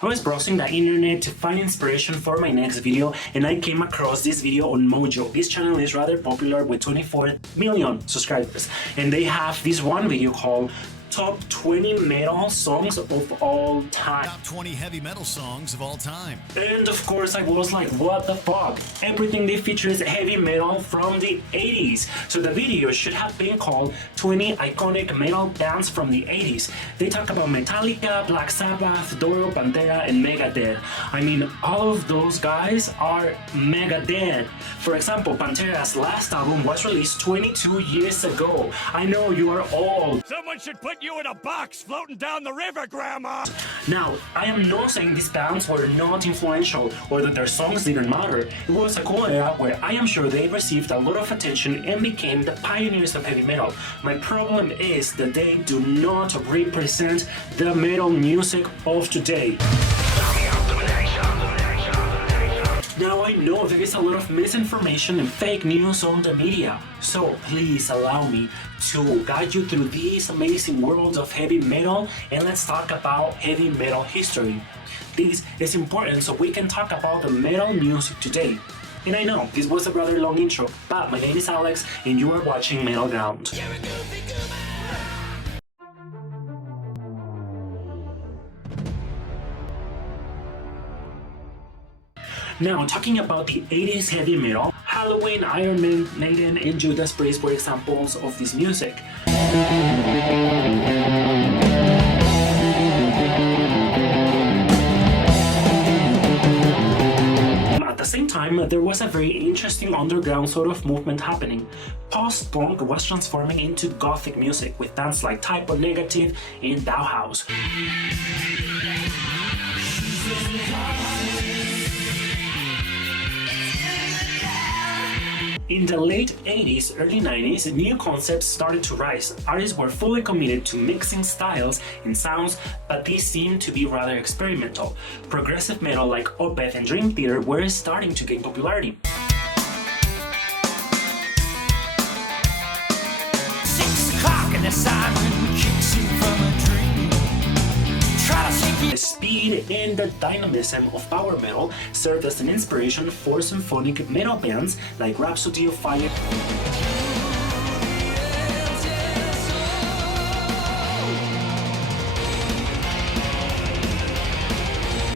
I was browsing the internet to find inspiration for my next video, and I came across this video on Mojo. This channel is rather popular with 24 million subscribers, and they have this one video called Top 20 Metal Songs of All Time. Top 20 heavy metal songs of all time. And of course I was like, what the fuck? Everything they feature is heavy metal from the 80s. So the video should have been called 20 Iconic Metal Bands from the 80s. They talk about Metallica, Black Sabbath, Doro, Pantera, and Megadeth. I mean, all of those guys are mega dead. For example, Pantera's last album was released 22 years ago. I know you are old. Someone should put you in a box floating down the river, Grandma! Now, I am not saying these bands were not influential or that their songs didn't matter. It was a cool era where I am sure they received a lot of attention and became the pioneers of heavy metal. My problem is that they do not represent the metal music of today. Now I know there is a lot of misinformation and fake news on the media, so please allow me to guide you through this amazing world of heavy metal, and let's talk about heavy metal history. This is important so we can talk about the metal music today. And I know this was a rather long intro, but my name is Alex and you are watching Metal Ground. Now, talking about the 80s heavy metal, Halloween, Iron Maiden, and Judas Priest were examples of this music. At the same time, there was a very interesting underground sort of movement happening. Post-punk was transforming into Gothic music with bands like Type O Negative and Bauhaus. In the late 80s, early 90s, new concepts started to rise. Artists were fully committed to mixing styles and sounds, but these seemed to be rather experimental. Progressive metal like Opeth and Dream Theater were starting to gain popularity. The speed and the dynamism of power metal served as an inspiration for symphonic metal bands like Rhapsody of Fire.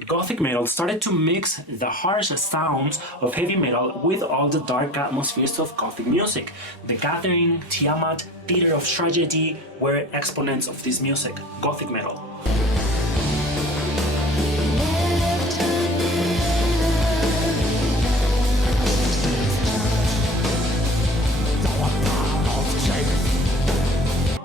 Gothic metal started to mix the harsh sounds of heavy metal with all the dark atmospheres of Gothic music. The Gathering, Tiamat, Theater of Tragedy were exponents of this music, Gothic metal.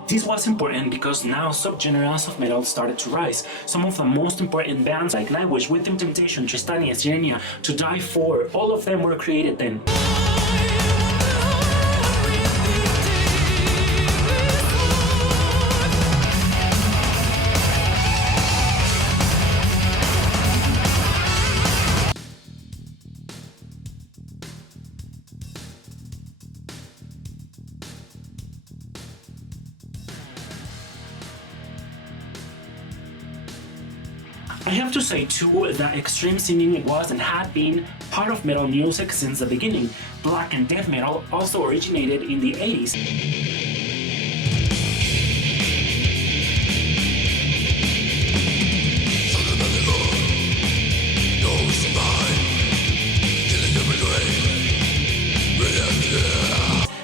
This was important because now subgenres of metal started to rise. Some of the most important bands like Nightwish, Within Temptation, Tristania, Sirenia, To Die For, all of them were created then. I have to say too that extreme singing was and had been part of metal music since the beginning. Black and death metal also originated in the 80s.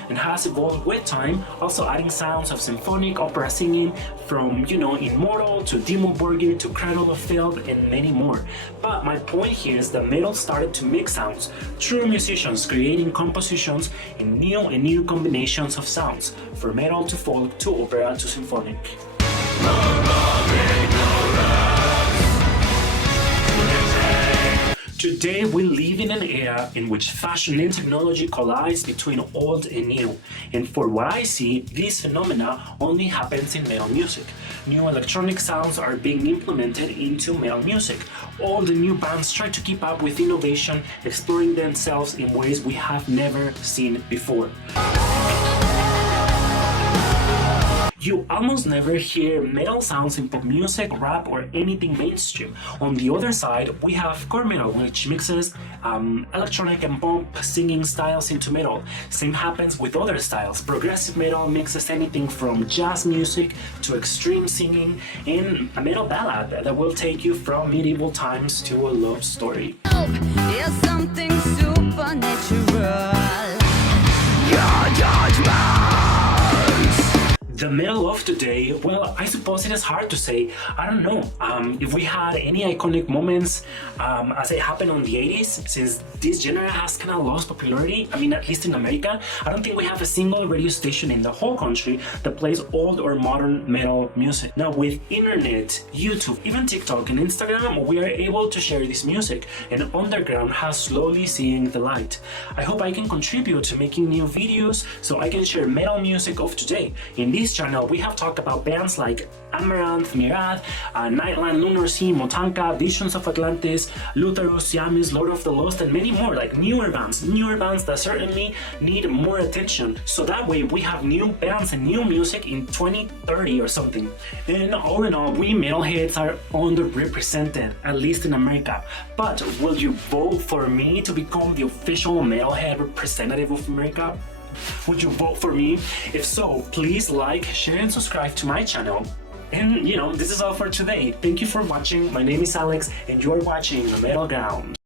And has evolved with time, also adding sounds of symphonic opera singing from, Immortal to Dimmu Borgir to Cradle of Filth and many more. But my point here is that metal started to mix sounds, true musicians creating compositions and new combinations of sounds, from metal to folk to opera to symphonic. Today we live in an era in which fashion and technology collides between old and new, and for what I see, this phenomena only happens in metal music. New electronic sounds are being implemented into metal music. All the new bands try to keep up with innovation, exploring themselves in ways we have never seen before. You almost never hear metal sounds in pop music, rap, or anything mainstream. On the other side, we have core metal, which mixes electronic and pop singing styles into metal. Same happens with other styles. Progressive metal mixes anything from jazz music to extreme singing, and a metal ballad that will take you from medieval times to a love story. Is something supernatural. The metal of today, well, I suppose it is hard to say. I don't know if we had any iconic moments as it happened on the 80s, since this genre has kind of lost popularity. I mean, at least in America, I don't think we have a single radio station in the whole country that plays old or modern metal music. Now, with internet, YouTube, even TikTok and Instagram, we are able to share this music, and underground has slowly seen the light. I hope I can contribute to making new videos so I can share metal music of today. In this channel, we have talked about bands like Amaranth, Mirath, Nightland, Lunar Sea, Motanka, Visions of Atlantis, Lutherus, Siamis, Lord of the Lost, and many more, like newer bands that certainly need more attention. So that way we have new bands and new music in 2030 or something. And all in all, we metalheads are underrepresented, at least in America. But will you vote for me to become the official metalhead representative of America? Would you vote for me? If so, please like, share, and subscribe to my channel. And this is all for today. Thank you for watching. My name is Alex, and you are watching The Metal Ground.